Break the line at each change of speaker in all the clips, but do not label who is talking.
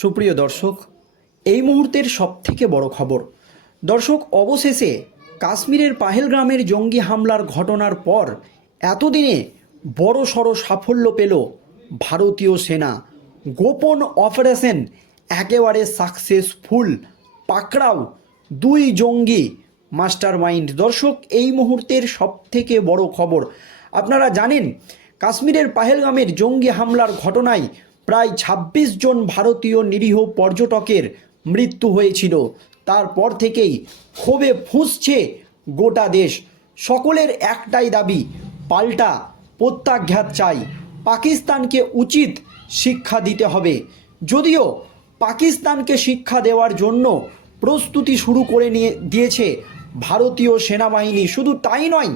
সুপ্রিয় দর্শক, এই মুহূর্তের সবথেকে বড় খবর। দর্শক, অবশেষে কাশ্মীরের পাহেলগ্রামের জঙ্গি হামলার ঘটনার পর এতদিনে বড় সড় সাফল্য পেল ভারতীয় সেনা। গোপন অপারেশন, একেবারে সাকসেসফুল, পাকড়াও দুই জঙ্গি মাস্টার মাইন্ড দর্শক, এই মুহূর্তের সবথেকে বড় খবর। আপনারা জানেন, কাশ্মীরের পাহেলগামের জঙ্গি হামলার ঘটনায় প্রায় ২৬ জন ভারতীয় নিরীহ পর্যটকের মৃত্যু হয়েছিল। তারপর থেকেই ক্ষোভে ফুঁসছে গোটা দেশ। সকলের একটাই দাবি, পাল্টা প্রত্যাঘাত চাই। পাকিস্তানকে উচিত শিক্ষা দিতে হবে। যদিও পাকিস্তানকে শিক্ষা দেওয়ার জন্য প্রস্তুতি শুরু করে নিয়ে দিয়েছে ভারতীয় সেনাবাহিনী, শুধু তাই নয়,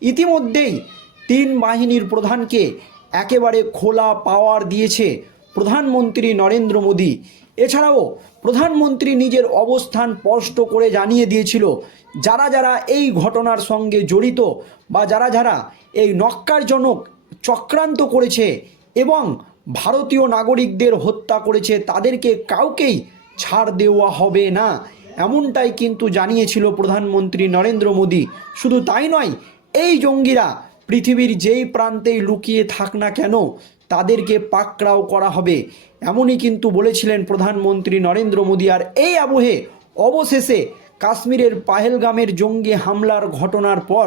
ইতিমধ্যেই তিন বাহিনীর প্রধানকে একেবারে খোলা পাওয়ার দিয়েছে প্রধানমন্ত্রী নরেন্দ্র মোদী। এছাড়াও প্রধানমন্ত্রী নিজের অবস্থান স্পষ্ট করে জানিয়ে দিয়েছিল, যারা যারা এই ঘটনার সঙ্গে জড়িত বা যারা যারা এই নক্কারজনক চক্রান্ত করেছে এবং ভারতীয় নাগরিকদের হত্যা করেছে, তাদেরকে কাউকেই ছাড় দেওয়া হবে না। এমনটাই কিন্তু জানিয়েছিল প্রধানমন্ত্রী নরেন্দ্র মোদী। শুধু তাই নয়, এই জঙ্গিরা পৃথিবীর যেই প্রান্তেই লুকিয়ে থাক না কেন, তাদেরকে পাকড়াও করা হবে। এমনই কিন্তু বলেছিলেন প্রধানমন্ত্রী নরেন্দ্র মোদী। আর এই আবহে অবশেষে কাশ্মীরের পাহেলগামের জঙ্গি হামলার ঘটনার পর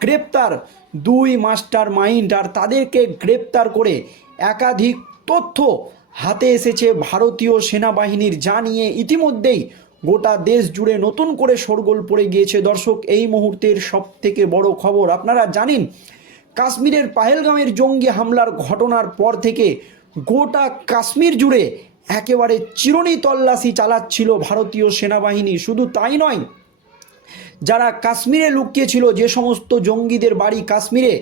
গ্রেপ্তার দুই মাস্টার মাইন্ড। আর তাদেরকে গ্রেপ্তার করে একাধিক তথ্য হাতে এসেছে ভারতীয় সেনাবাহিনীর যা নিয়ে ইতিমধ্যেই গোটা দেশ জুড়ে নতুন করে শোরগোল পড়ে গিয়েছে। দর্শক, এই মুহূর্তের সব থেকে বড় খবর, আপনারা জানেন, কাশ্মীরের পাহেলগামের জঙ্গি হামলার ঘটনার পর থেকে গোটা কাশ্মীর জুড়ে একেবারে চিরুনি তল্লাশি চালাচ্ছিল ভারতীয় সেনাবাহিনী। শুধু তাই নয়, যারা কাশ্মীরে লুকিয়েছিল যে সমস্ত জঙ্গিদের বাড়ি কাশ্মীরে,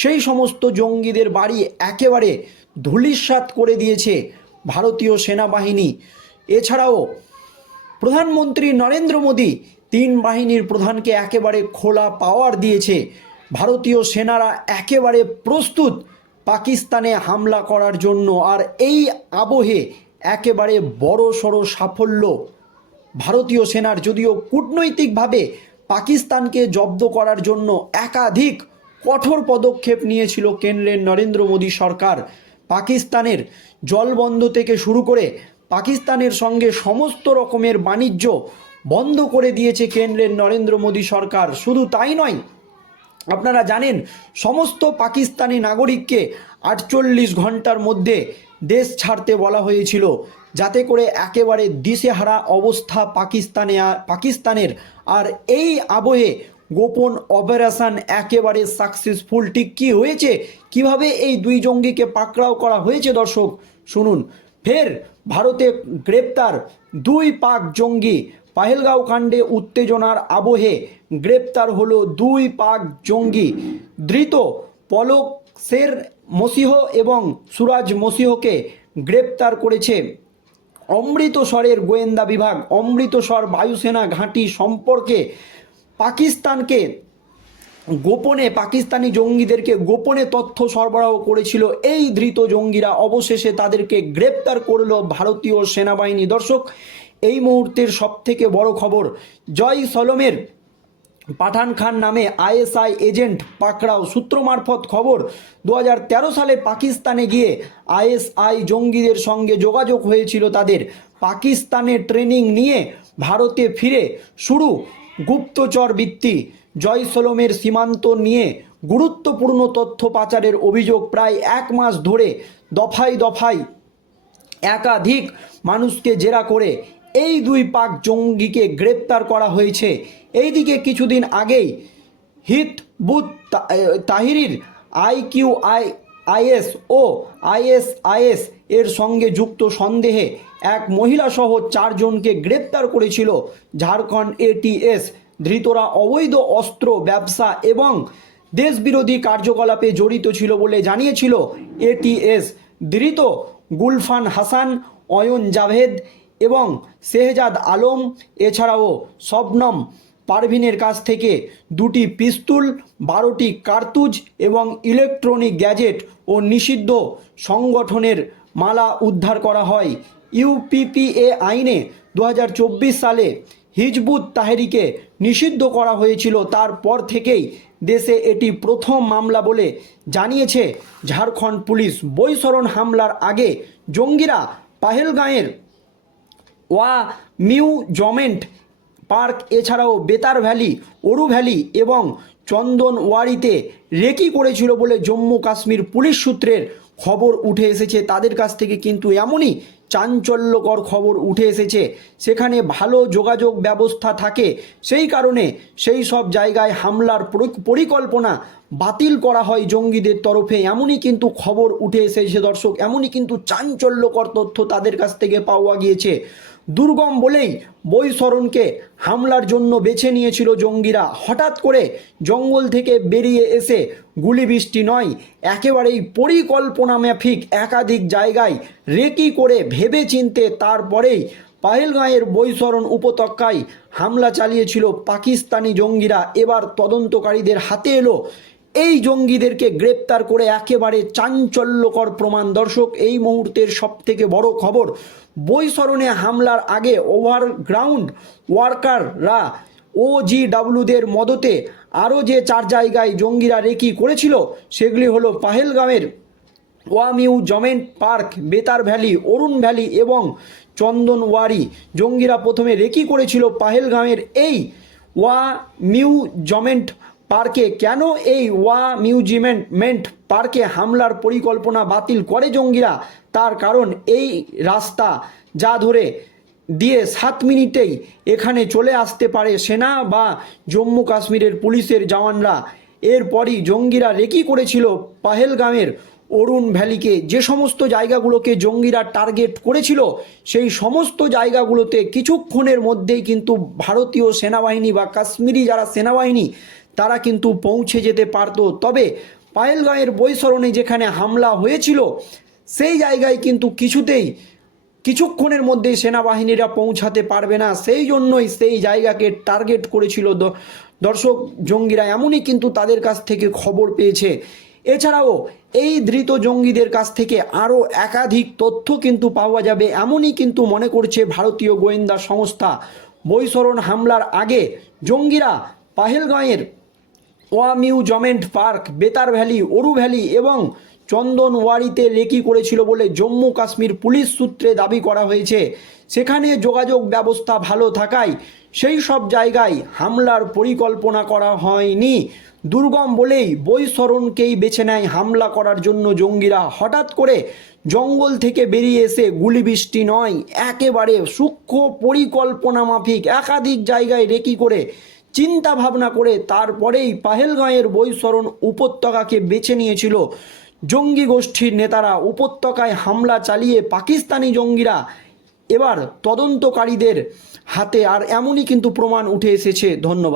সেই সমস্ত জঙ্গিদের বাড়ি একেবারে ধূলিসাৎ করে দিয়েছে ভারতীয় সেনাবাহিনী। এছাড়াও প্রধানমন্ত্রী নরেন্দ্র মোদী তিন বাহিনীর প্রধানকে একেবারে খোলা পাওয়ার দিয়েছে। ভারতীয় সেনারা একেবারে প্রস্তুত পাকিস্তানে হামলা করার জন্য। আর এই আবহে একেবারে বড় সড়ো সাফল্য ভারতীয় সেনার। যদিও কূটনৈতিকভাবে পাকিস্তানকে জব্দ করার জন্য একাধিক কঠোর পদক্ষেপ নিয়েছিল কেন্দ্রের নরেন্দ্র মোদী সরকার। পাকিস্তানের জলবন্ধ থেকে শুরু করে পাকিস্তানের সঙ্গে সমস্ত রকমের বাণিজ্য বন্ধ করে দিয়েছে কেন্দ্রের নরেন্দ্র মোদী সরকার। শুধু তাই নয়, আপনারা জানেন, সমস্ত পাকিস্তানি নাগরিককে আটচল্লিশ ঘণ্টার মধ্যে দেশ ছাড়তে বলা হয়েছিল, যাতে করে একেবারে দিশেহারা অবস্থা পাকিস্তানে পাকিস্তানের। আর এই আবহে গোপন অপারেশন একেবারে সাকসেসফুল। ঠিক কী হয়েছে? কীভাবে এই দুই জঙ্গিকে পাকড়াও করা হয়েছে দর্শক, শুনুন। ফের ভারতে গ্রেপ্তার দুই পাক জঙ্গি। পাহেলগাঁও কাণ্ডে উত্তেজনার আবহে গ্রেপ্তার হলো দুই পাক জঙ্গি। ধৃত পলক শের মসিহ এবং সুরাজ মসিহকে গ্রেপ্তার করেছে। অমৃতসরের গোয়েন্দা বিভাগ। অমৃতসর বায়ুসেনা ঘাঁটি সম্পর্কে পাকিস্তানকে গোপনে পাকিস্তানি জঙ্গিদেরকে গোপনে তথ্য সরবরাহ করেছিল এই ধৃত জঙ্গিরা। অবশেষে তাদেরকে গ্রেপ্তার করল ভারতীয় সেনাবাহিনী দর্শক। এই মুহূর্তের সবথেকে বড় খবর, জয় সলমের পাঠান খান নামে আইএসআই এজেন্ট পাকড়াও। সূত্র মারফত খবর দু হাজার তেরো সালে পাকিস্তানে গিয়ে আইএসআই জঙ্গিদের সঙ্গে যোগাযোগ হয়েছিল তাদের। পাকিস্তানে ট্রেনিং নিয়ে ভারতে ফিরে শুরু গুপ্তচর বৃত্তি জয়সলমের সীমান্ত নিয়ে গুরুত্বপূর্ণ তথ্য পাচারের অভিযোগ প্রায় এক মাস ধরে দফায় দফায় একাধিক মানুষকে জেরা করে এই দুই পাক জঙ্গিকে গ্রেপ্তার করা হয়েছে। এইদিকে কিছুদিন আগেই হিত বুথ তা- তাহিরির আইকিউ আই আইএস ও আইএসআইএস এর সঙ্গে যুক্ত সন্দেহে এক মহিলা সহ চারজনকে গ্রেপ্তার করেছিল ঝাড়খণ্ড এটিএস ধৃতরা অবৈধ অস্ত্র, ব্যবসা এবং দেশবিরোধী কার্যকলাপে জড়িত ছিল বলে জানিয়েছিল এটিএস ধৃত গুলফান হাসান, অয়ন জাভেদ এবং শেহজাদ আলম, এছাড়াও শবনম পারভিনের কাছ থেকে দুটি পিস্তুল, বারোটি কার্তুজ এবং ইলেকট্রনিক গ্যাজেট ও নিষিদ্ধ সংগঠনের মালা উদ্ধার করা হয়। ইউপিপিএ আইনে দু হাজার চব্বিশ সালে হিজবুত তাহেরিকে নিষিদ্ধ করা হয়েছিল। তারপর থেকেই দেশে এটি প্রথম মামলা বলে জানিয়েছে ঝাড়খণ্ড পুলিশ। বৈসরণ হামলার আগে জঙ্গিরা পাহেলগাঁয়ের ওয়া মিউজমেন্ট পার্ক, এছাড়াও বেতার ভ্যালি অরু ভ্যালি এবং চন্দনওয়াড়িতে রেকি করেছিল বলে জম্মু কাশ্মীর পুলিশ সূত্রের খবর উঠে এসেছে। তাদের কাছ থেকে কিন্তু এমনই চাঞ্চল্যকর খবর উঠে এসেছে। সেখানে ভালো যোগাযোগ ব্যবস্থা থাকে। সেই কারণে সেই সব জায়গায় হামলার পরিকল্পনা বাতিল করা হয় জঙ্গিদের তরফে। এমনই কিন্তু খবর উঠে এসেছে দর্শক। এমনই কিন্তু চাঞ্চল্যকর তথ্য তাদের কাছ থেকে পাওয়া গিয়েছে। দুর্গম বলেই বৈশরণকে হামলার জন্য বেছে নিয়েছিল জঙ্গিরা। হঠাৎ করে জঙ্গল থেকে বেরিয়ে এসে গুলি বৃষ্টি নয়, একেবারেই পরিকল্পনা মাফিক একাধিক জায়গায় রেকি করে ভেবে চিনতে তারপরেই পাহেলগাঁয়ের বৈশরণ উপত্যকায় হামলা চালিয়েছিল পাকিস্তানি জঙ্গিরা। এবার তদন্তকারীদের হাতে এলো এই জঙ্গিদেরকে গ্রেপ্তার করে একেবারে চাঞ্চল্যকর প্রমাণ। দর্শক, এই মুহূর্তের সবথেকে বড় খবর বৈশরণে হামলার আগে ওভারগ্রাউন্ড ওয়ার্কাররা ও জি ডাব্লুদের মদতে আরও যে চার জায়গায় জঙ্গিরা রেকি করেছিল, সেগুলি হলো পাহেলগামের amusement park, Betaab valley, Aru valley এবং চন্দনওয়ারি। জঙ্গিরা প্রথমে রেকি করেছিল পাহেলগামের এই ওয়া মিউজমেন্ট পার্কে কেন এই ওয়া মিউজিমেন্ট মেন্ট পার্কে হামলার পরিকল্পনা বাতিল করে জঙ্গিরা? তার কারণ এই রাস্তা যা ধরে দিয়ে সাত মিনিটেই এখানে চলে আসতে পারে সেনা বা জম্মু কাশ্মীরের পুলিশের জওয়ানরা। এরপরই জঙ্গিরা রেকি করেছিল পাহেলগামের অরুণ ভ্যালিকে। যে সমস্ত জায়গাগুলোকে জঙ্গিরা টার্গেট করেছিল, সেই সমস্ত জায়গাগুলোতে কিছুক্ষণের মধ্যেই কিন্তু ভারতীয় সেনাবাহিনী বা কাশ্মীরি যারা সেনাবাহিনী তারা কিন্তু পৌঁছে যেতে পারত। তবে পায়েলগাঁয়ের বৈশরণে যেখানে হামলা হয়েছিল, সেই জায়গায় কিন্তু কিছুতেই কিছুক্ষণের মধ্যে সেনাবাহিনীরা পৌঁছাতে পারবে না। সেই জন্যই সেই জায়গাকে টার্গেট করেছিল দর্শক জঙ্গিরা। এমনই কিন্তু তাদের কাছ থেকে খবর পেয়েছে। এছাড়াও এই ধৃত জঙ্গিদের কাছ থেকে আরও একাধিক তথ্য কিন্তু পাওয়া যাবে। এমনই কিন্তু মনে করছে ভারতীয় গোয়েন্দা সংস্থা। বৈশরণ হামলার আগে জঙ্গিরা পাহেলগাঁয়ের amusement park, Betaab valley, Aru valley এবং চন্দনওয়াড়িতে রেকি করেছিল বলে জম্মু কাশ্মীর পুলিশ সূত্রে দাবি করা হয়েছে। সেখানে যোগাযোগ ব্যবস্থা ভালো থাকায় সেই সব জায়গায় হামলার পরিকল্পনা করা হয়নি। দুর্গম বলেই বৈশরণকেই বেছে নেয় হামলা করার জন্য জঙ্গিরা। হঠাৎ করে জঙ্গল থেকে বেরিয়ে এসে গুলিবৃষ্টি নয়, একেবারে সূক্ষ্ম পরিকল্পনা মাফিক। একাধিক জায়গায় রেকি করে চিন্তা ভাবনা করে তারপরেই পাহেলগাঁয়ের বৈশরণ উপত্যকাকে বেছে নিয়েছিল। জঙ্গি গোষ্ঠীর নেতারা উপত্যকায় হামলা চালিয়ে পাকিস্তানি জঙ্গিরা এবার তদন্তকারীদের হাতে। আর এমনই কিন্তু প্রমাণ উঠে এসেছে। ধন্যবাদ।